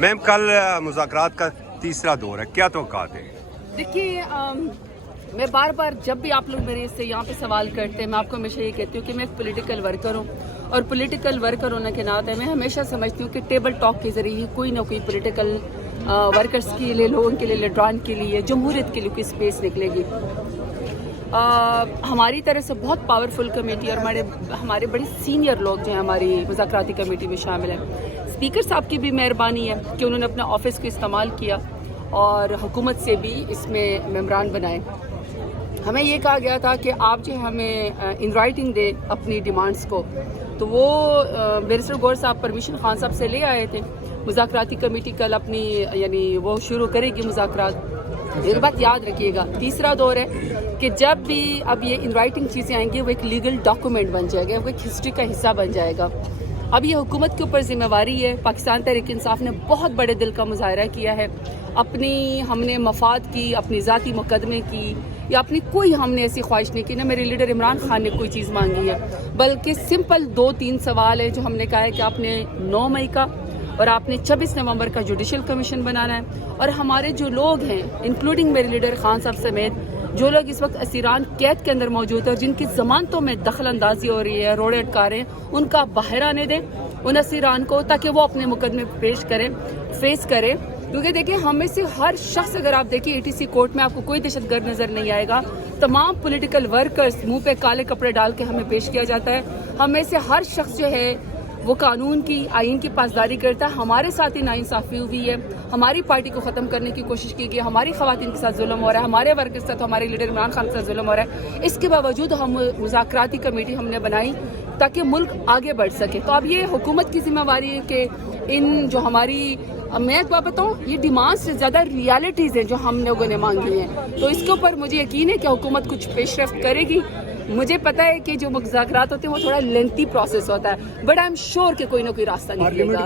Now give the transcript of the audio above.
میم کل مذاکرات کا تیسرا دور ہے، کیا توقعات ہیں؟ دیکھیے میں بار بار جب بھی آپ لوگ میرے سے یہاں پہ سوال کرتے ہیں میں آپ کو ہمیشہ یہ کہتی ہوں کہ میں ایک پولیٹیکل ورکر ہوں، اور پولیٹیکل ورکر ہونے کے ناطے میں ہمیشہ سمجھتی ہوں کہ ٹیبل ٹاک کے ذریعے کوئی نہ کوئی پولیٹیکل ورکرز کے لیے، لوگوں کے لیے، لیڈران کے لیے، جمہوریت کے لیے کوئی اسپیس نکلے گی۔ ہماری طرف سے بہت پاورفل کمیٹی اور ہمارے بڑے سینئر لوگ جو ہیں ہماری مذاکراتی کمیٹی میں شامل ہیں۔ اسپیکر صاحب کی بھی مہربانی ہے کہ انہوں نے اپنا آفس کو استعمال کیا اور حکومت سے بھی اس میں ممبران بنائے۔ ہمیں یہ کہا گیا تھا کہ آپ جو ہمیں ان رائٹنگ دے اپنی ڈیمانڈز کو، تو وہ بیرسٹر گور صاحب پرمیشن خان صاحب سے لے آئے تھے۔ مذاکراتی کمیٹی کل اپنی یعنی وہ شروع کرے گی مذاکرات۔ ایک بات یاد رکھیے گا، تیسرا دور ہے کہ جب بھی اب یہ ان رائٹنگ چیزیں آئیں گی وہ ایک لیگل ڈاکومنٹ بن جائے گا، وہ ایک ہسٹری کا حصہ بن جائے گا۔ اب یہ حکومت کے اوپر ذمہ داری ہے۔ پاکستان تحریک انصاف نے بہت بڑے دل کا مظاہرہ کیا ہے، ہم نے مفاد کی، اپنی ذاتی مقدمے کی، یا اپنی کوئی ہم نے ایسی خواہش نہیں کی، نہ میرے لیڈر عمران خان نے کوئی چیز مانگی ہے، بلکہ سمپل 2-3 سوال ہیں جو ہم نے کہا ہے کہ آپ نے 9 مئی کا اور آپ نے 26 نومبر کا جوڈیشل کمیشن بنانا ہے، اور ہمارے جو لوگ ہیں انکلوڈنگ میرے لیڈر خان صاحب سمیت جو لوگ اس وقت اسیران قید کے اندر موجود ہیں اور جن کی ضمانتوں میں دخل اندازی ہو رہی ہے، روڑے اٹکا رہے ہیں، ان کا باہر آنے دیں ان اسیران کو، تاکہ وہ اپنے مقدمے فیس کریں۔ کیونکہ دیکھیں ہم میں سے ہر شخص، اگر آپ دیکھیں ATC کورٹ میں آپ کو کوئی دہشت گرد نظر نہیں آئے گا، تمام پولیٹیکل ورکرز منہ پہ کالے کپڑے ڈال کے ہمیں پیش کیا جاتا ہے۔ ہم میں سے ہر شخص جو ہے وہ قانون کی، آئین کی پاسداری کرتا ہے۔ ہمارے ساتھ ہی ناانصافی ہوئی ہے، ہماری پارٹی کو ختم کرنے کی کوشش کی گئی، ہماری خواتین کے ساتھ ظلم ہو رہا ہے، ہمارے ورکرز کے ساتھ، ہمارے لیڈر عمران خان کے ساتھ ظلم ہو رہا ہے۔ اس کے باوجود ہم مذاکراتی کمیٹی ہم نے بنائی تاکہ ملک آگے بڑھ سکے۔ تو اب یہ حکومت کی ذمہ داری ہے کہ ان جو ہماری، میں ایک بات بتاؤں، یہ ڈیمانڈ سے زیادہ ریالٹیز ہیں جو ہم لوگوں نے مانگی ہیں، تو اس کے اوپر مجھے یقین ہے کہ حکومت کچھ پیش رفت کرے گی۔ مجھے پتا ہے کہ جو مذاکرات ہوتے ہیں وہ تھوڑا لینتھی پروسیس ہوتا ہے، بٹ آئی ایم شیور کہ کوئی نہ کوئی راستہ نکلے گا۔